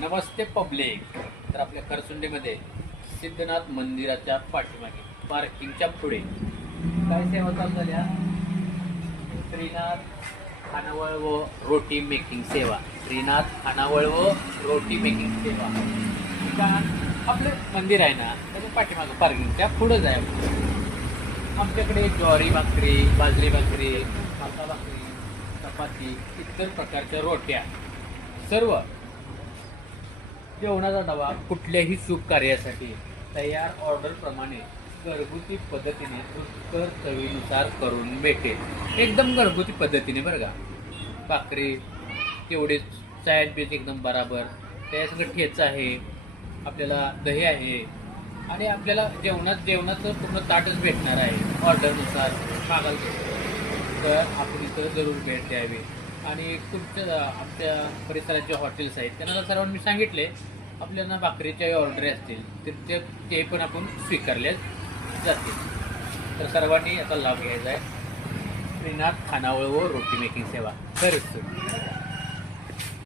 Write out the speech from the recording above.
नमस्ते public. तर आपल्या खरसुंडीमध्ये सिद्धनाथ मंदिराच्या पाठीमागे पार्किंगच्या पुढे. काय सेवा चालू झाल्या श्रीनाथ खानावळ व रोटी मेकिंग सेवा. श्रीनाथ खानावळ व रोटी मेकिंग सेवा. ठिकाण आपलं मंदिर आहे ना त्याच्या पाठीमागं पार्किंगच्या पुढंच आहे आमच्याकडे ज्वारी भाकरी बाजरी भाकरी मासा भाकरी चपाती इतर प्रकारच्या रोट्या. सर्व जेवणाचा डबा कुठल्याही शुभ कार्यासाठी तयार ऑर्डरप्रमाणे घरगुती पद्धतीने उत्तर चवीनुसार करून भेटेल. एकदम घरगुती पद्धतीने बरं का. भाकरी तेवढेच सायड बीज एकदम बराबर. त्यासंगं ठेचा आहे आपल्याला दही आहे आणि आपल्याला जेवणात जेवणाचं पूर्ण ताटच भेटणार आहे ऑर्डरनुसार. मागाल तर आपण इथं जरूर भेट द्यावी. आणि तुमच्या आमच्या परिसरात जे हॉटेल्स आहेत त्यांना सर्वांनी मी सांगितले आपल्याला भाकरीच्या ऑर्डरी असतील तर ते ते पण आपण स्वीकारले जातील. तर सर्वांनी याचा लाभ घ्यायचा आहे. श्रीनाथ खानावळ व रोटी मेकिंग सेवा. खरंच